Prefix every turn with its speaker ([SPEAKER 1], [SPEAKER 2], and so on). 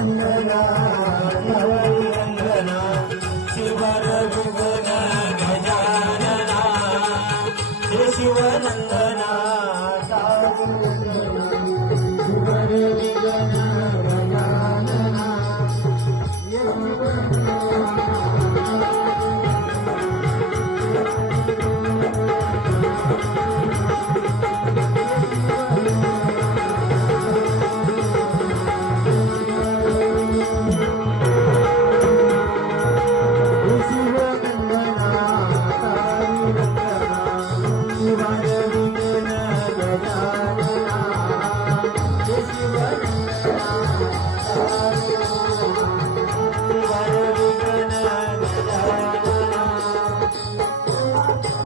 [SPEAKER 1] Hare नन्दना Sivan Gajanana शिवनन्दना Radha